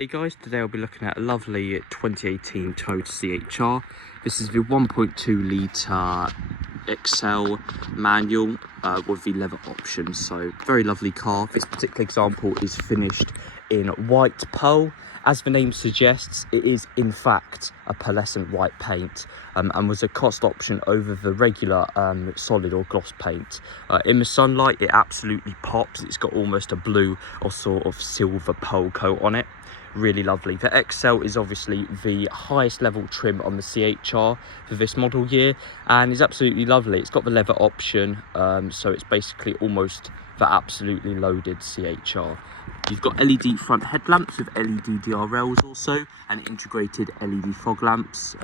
Hey guys, today I'll be looking at a lovely 2018 Toyota CHR. This is the 1.2 litre XL manual with the leather option, so very lovely car. This particular example is finished in white pearl. As the name suggests, it is in fact a pearlescent white paint and was a cost option over the regular solid or gloss paint. In the sunlight it absolutely pops. It's got almost a blue or sort of silver pearl coat on it. Really lovely. The XL is obviously the highest level trim on the CHR for this model year and is absolutely lovely. It's got the leather option, so it's basically almost the absolutely loaded CHR. You've got LED front headlamps with LED DRLs also, and integrated LED fog lamps.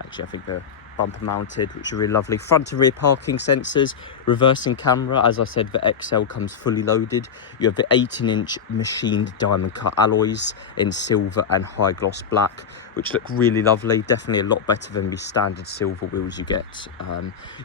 Actually I think they're bumper mounted, which are really lovely. Front and rear parking sensors, reversing camera. As I said, the XL comes fully loaded. You have the 18-inch machined diamond cut alloys in silver and high gloss black, which look really lovely. Definitely a lot better than the standard silver wheels you get.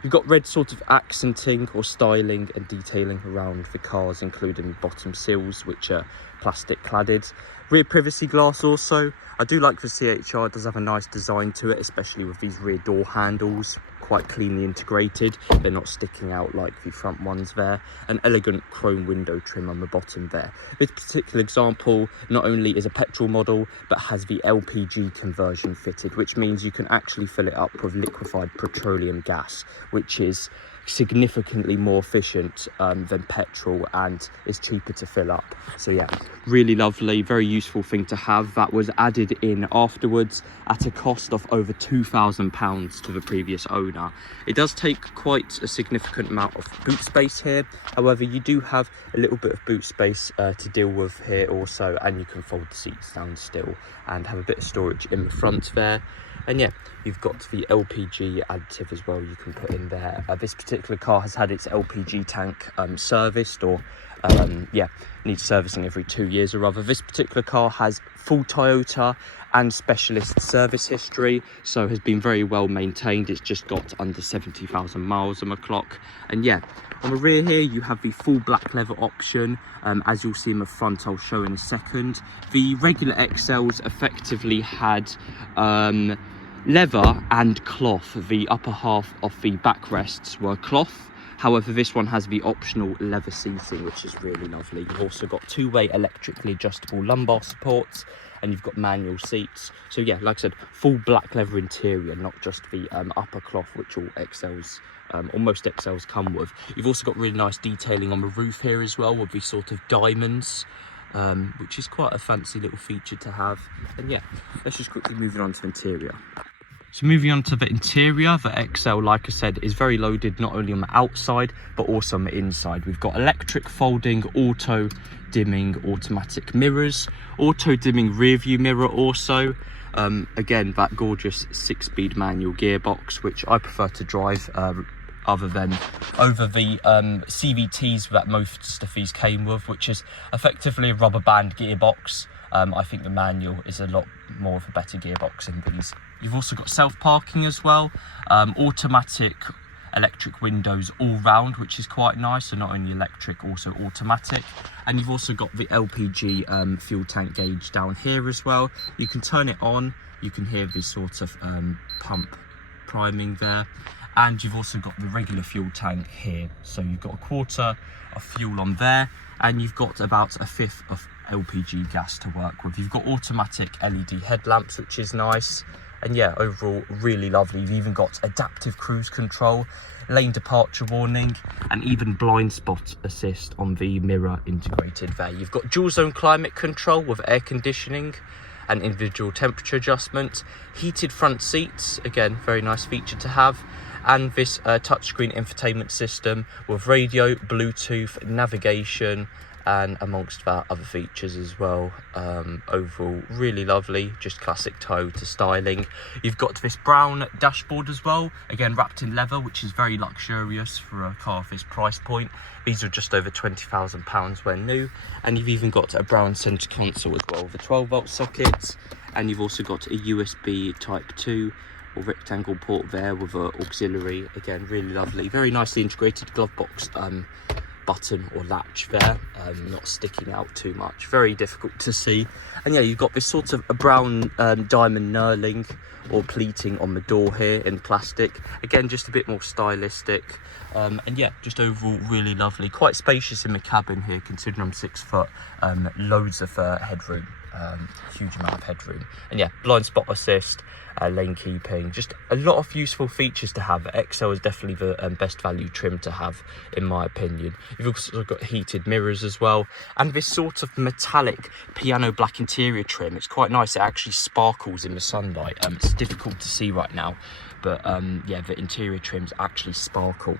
You've got red sort of accenting or styling and detailing around the cars, including bottom sills, which are plastic cladded. Rear privacy glass also. I do like the CHR, it does have a nice design to it, especially with these rear door handles, quite cleanly integrated. They're not sticking out like the front ones there. An elegant chrome window trim on the bottom there. This particular example not only is a petrol model, but has the LPG conversion fitted, which means you can actually fill it up with liquefied petroleum gas, which is significantly more efficient than petrol and is cheaper to fill up. So yeah, really lovely, very useful thing to have. That was added in afterwards at a cost of over £2,000 to the previous owner. It does take quite a significant amount of boot space here. However, you do have a little bit of boot space to deal with here also, and you can fold the seats down still and have a bit of storage in the front there. And yeah, you've got the LPG additive as well you can put in there. This particular car has had its LPG tank serviced, or needs servicing every 2 years or other. This particular car has full Toyota and specialist service history, so has been very well maintained. It's just got under 70,000 miles on the clock. And yeah, on the rear here you have the full black leather option, as you'll see in the front I'll show in a second. The regular XLs effectively had leather and cloth. The upper half of the backrests were cloth. However, this one has the optional leather seating, which is really lovely. You've also got two-way electrically adjustable lumbar supports, and you've got manual seats. So yeah, like I said, full black leather interior, not just the upper cloth, which all XLs, or most XLs come with. You've also got really nice detailing on the roof here as well, with these sort of diamonds, which is quite a fancy little feature to have. And yeah, let's just quickly move on to interior. So moving on to the interior, the XL, like I said, is very loaded not only on the outside, but also on the inside. We've got electric folding, auto dimming, automatic mirrors, auto dimming rear view mirror also. Again, that gorgeous 6-speed manual gearbox, which I prefer to drive other than over the CVTs that most of these came with, which is effectively a rubber band gearbox. I think the manual is a lot more of a better gearbox in these. You've also got self-parking as well, automatic electric windows all round, which is quite nice. So not only electric, also automatic. And you've also got the LPG fuel tank gauge down here as well. You can turn it on, you can hear this sort of pump priming there. And you've also got the regular fuel tank here. So you've got a quarter of fuel on there, and you've got about a fifth of LPG gas to work with. You've got automatic LED headlamps, which is nice. And yeah, overall really lovely. You've even got adaptive cruise control, lane departure warning, and even blind spot assist on the mirror integrated there. You've got dual zone climate control with air conditioning and individual temperature adjustment, heated front seats, again very nice feature to have, and this touchscreen infotainment system with radio, Bluetooth, navigation, and amongst that other features as well. Overall really lovely, just classic Toyota styling. You've got this brown dashboard as well, again wrapped in leather, which is very luxurious for a car of this price point. These are just over £20,000 when new. And you've even got a brown centre console as well with a 12-volt socket, and you've also got a USB type 2 or rectangle port there with an auxiliary. Again really lovely, very nicely integrated glove box button or latch there, not sticking out too much, very difficult to see. And yeah, you've got this sort of a brown diamond knurling or pleating on the door here in plastic, again just a bit more stylistic. And yeah, just overall really lovely, quite spacious in the cabin here considering I'm 6 foot. Loads of headroom, huge amount of headroom. And yeah, blind spot assist, lane keeping, just a lot of useful features to have. XL is definitely the best value trim to have in my opinion. You've also got heated mirrors as well, and this sort of metallic piano black interior trim. It's quite nice, it actually sparkles in the sunlight. It's difficult to see right now, but yeah, the interior trims actually sparkle,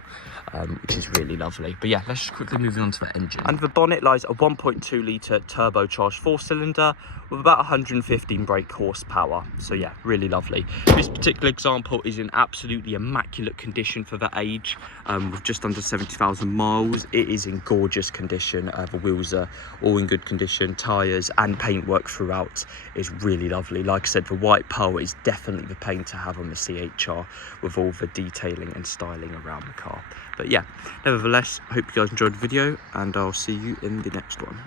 which is really lovely. But yeah, let's just quickly move on to the engine. And the bonnet lies a 1.2 litre turbocharged 4-cylinder with about 115 brake horsepower. So yeah, really lovely. This particular example is in absolutely immaculate condition for the age, with just under 70,000 miles. It is in gorgeous condition. The wheels are all in good condition. Tyres and paintwork throughout is really lovely. Like I said, the white pearl is definitely the paint to have on the CHR with all the detailing and styling around the car. But yeah, nevertheless, I hope you guys enjoyed the video, and I'll see you in the next one.